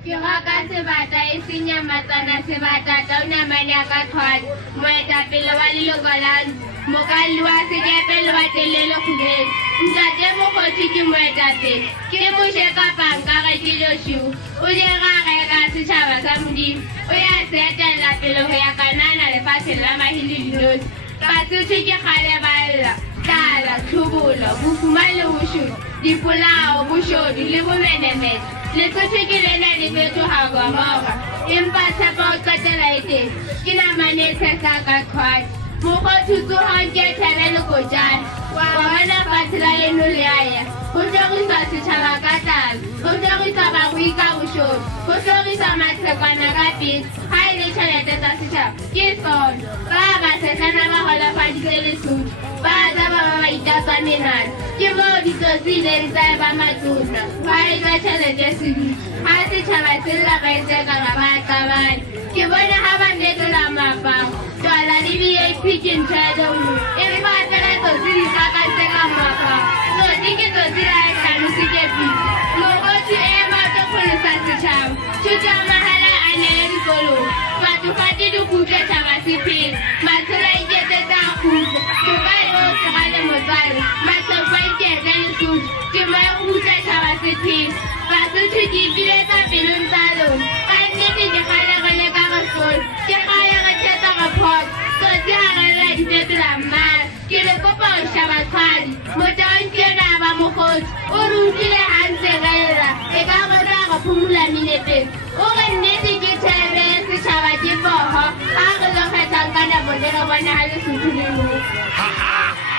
Ke raka sebata e seng nyamatsana sebata taunamane ya ka tlhwadi moetapele wa leloko la mokalli wa sekepe le wa telele kgubedi ntate mokgotsi ke moetapele ke moshe kapa nkare ke Joshua o dirage ka setšhaba sa modimo o ya se etella pele go ya kanana lefatsheng la mahili dinosi basotho ke kgale ba lla tlala tlhobolo bofuma le boshodu dipolao boshodu le bomenemene lesotho ke lena le fetoga goroga empa tshepa o qetela e teng ke namane e tshesa ka tlhwadi mokgotsi o tsogang ke thabele kojana wa bona fatshe la leno le aya go tlogisa setšhaba ka tlala go tlogisa bagoi ka boshodu go tlogisa matshekwana ka pele ga e le tšhelete tsa setšhaba ke sono ba basetlana ba golafaditse lesotho ba tsaba ba ba itatswa menana ke moo ditsotsi ileng tsa ba matlotla ba e tsa tšhelete sedudi ga setšhaba se lla ba e tsekara ba qabane ke bone ga ba netola moaparo twala le vap ke ntho ya lenngwe empa fela tsotsi di tlakantse ka moaparo tsotsi ke tsotsi la e tlhalose ke pele mokgotsi e batlo pholosa setšhaba thuto ya mahala a nele dikolong batho fate dikutlwe tšhaba sephele matsholo a iketsetsa a kgutla toka e o tloga le motsware matlhopho a iketsa lesotho temo ya kgutla tšhaba sephele basotho ke ipiletsa pelong tsa lona ka nnete ke kgalegele ka re tlolo ke kgale re thetsa re phota tsotsi ga re lela difetola mmala ke le kopa go šhaba tlhwadi motaontiona ba mokgotsi o re utlwile gantse re lela e ka gora go phomola menepeng o re nnete ke tšhelebe ya setšhaba ke pogo ga re lo kgethang ka nabo le re bona ga lesotho le moo